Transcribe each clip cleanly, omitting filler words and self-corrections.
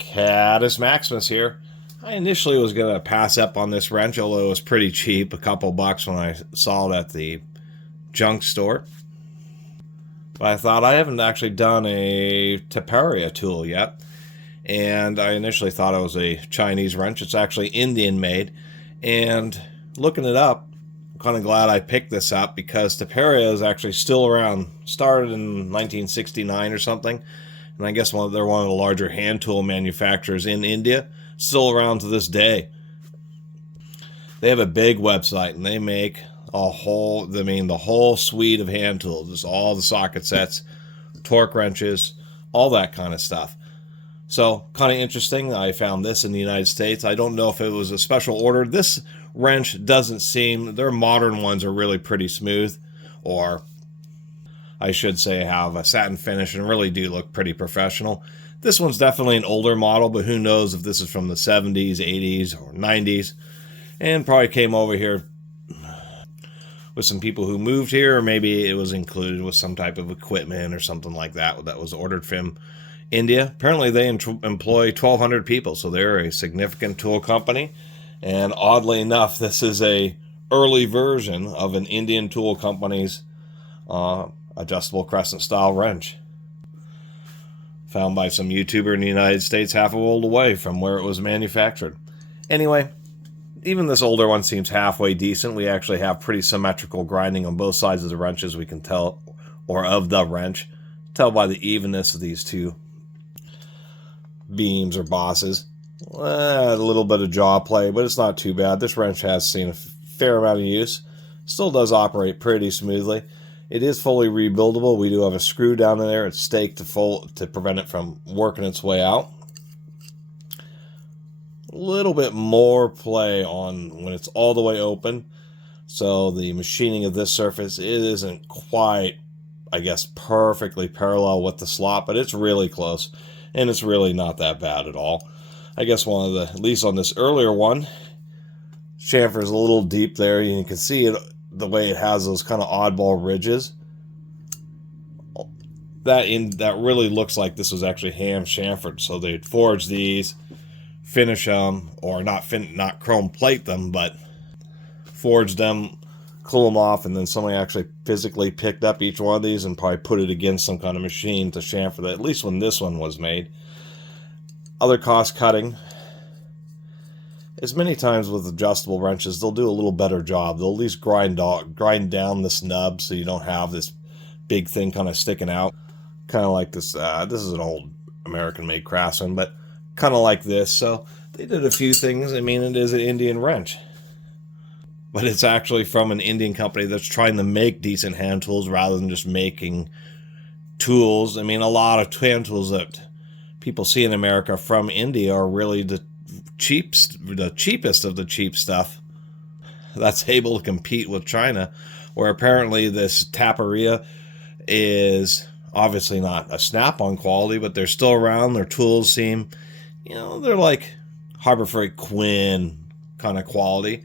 Catus Maximus here. I initially was going to pass up on this wrench, although it was pretty cheap, a couple bucks when I saw it at the junk store. But I thought I haven't actually done a Taparia tool yet, and I initially thought it was a Chinese wrench. It's actually Indian made, and looking it up, I'm kind of glad I picked this up because Taparia is actually still around. Started in 1969 or something, and I guess they're one of the larger hand tool manufacturers in India, still around to this day. They have a big website, and they make the whole suite of hand tools. Just all the socket sets, torque wrenches, all that kind of stuff. So, kind of interesting. I found this in the United States. I don't know if it was a special order. This wrench doesn't seem, their modern ones are really pretty smooth, or I should say have a satin finish and really do look pretty professional. This one's definitely an older model, but who knows if this is from the 70s, 80s, or 90s, and probably came over here with some people who moved here, or maybe it was included with some type of equipment or something like that was ordered from India. Apparently they employ 1,200 people, so they're a significant tool company, and oddly enough, this is a early version of an Indian tool company's adjustable Crescent style wrench, found by some YouTuber in the United States half a world away from where it was manufactured. Anyway, even this older one seems halfway decent. We actually have pretty symmetrical grinding on both sides of the wrenches, we can tell, or of the wrench. Tell by the evenness of these two beams or bosses. A little bit of jaw play, but it's not too bad. This wrench has seen a fair amount of use. Still does operate pretty smoothly. It is fully rebuildable. We do have a screw down in there. It's staked to prevent it from working its way out. A little bit more play on when it's all the way open. So the machining of this surface, it isn't quite, I guess, perfectly parallel with the slot, but it's really close. And it's really not that bad at all. I guess at least on this earlier one, chamfer is a little deep there. You can see it, the way it has those kind of oddball ridges. That really looks like this was actually hand chamfered. So they'd forge these, finish them, or not chrome plate them, but forge them, cool them off, and then somebody actually physically picked up each one of these and probably put it against some kind of machine to chamfer that, at least when this one was made. Other cost cutting. As many times with adjustable wrenches, they'll do a little better job. They'll at least grind down this nub so you don't have this big thing kind of sticking out. Kind of like this. This is an old American-made Crescent, but kind of like this. So they did a few things. I mean, it is an Indian wrench, but it's actually from an Indian company that's trying to make decent hand tools rather than just making tools. I mean, a lot of hand tools that people see in America from India are really the cheapest of the cheap stuff that's able to compete with China, where apparently this Taparia is obviously not a snap-on quality, but they're still around. Their tools seem, they're like Harbor Freight Quinn kind of quality.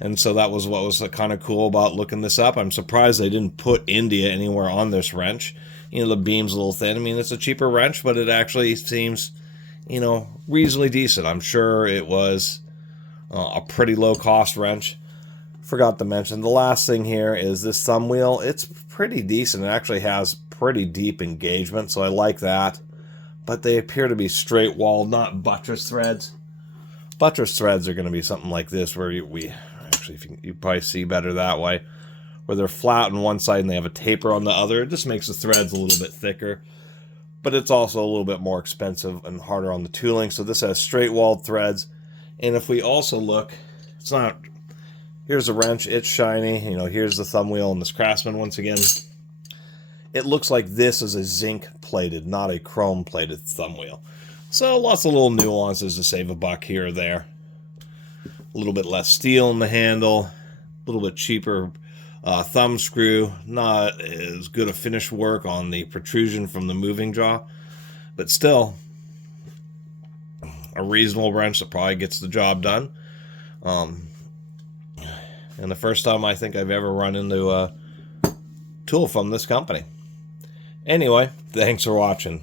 And so that was what was kind of cool about looking this up. I'm surprised they didn't put India anywhere on this wrench. The beam's a little thin. I mean, it's a cheaper wrench, but it actually seems, reasonably decent. I'm sure it was a pretty low-cost wrench. Forgot to mention, the last thing here is this thumb wheel. It's pretty decent. It actually has pretty deep engagement, so I like that. But they appear to be straight-walled, not buttress threads. Buttress threads are going to be something like this, where you probably see better that way, where they're flat on one side and they have a taper on the other. It just makes the threads a little bit thicker, but it's also a little bit more expensive and harder on the tooling. So this has straight-walled threads. And if we also look, here's the wrench, it's shiny. Here's the thumb wheel and this Craftsman once again. It looks like this is a zinc-plated, not a chrome-plated thumb wheel. So lots of little nuances to save a buck here or there. A little bit less steel in the handle, a little bit cheaper thumb screw, not as good a finish work on the protrusion from the moving jaw, but still a reasonable wrench that probably gets the job done. And the first time I think I've ever run into a tool from this company. Anyway, thanks for watching.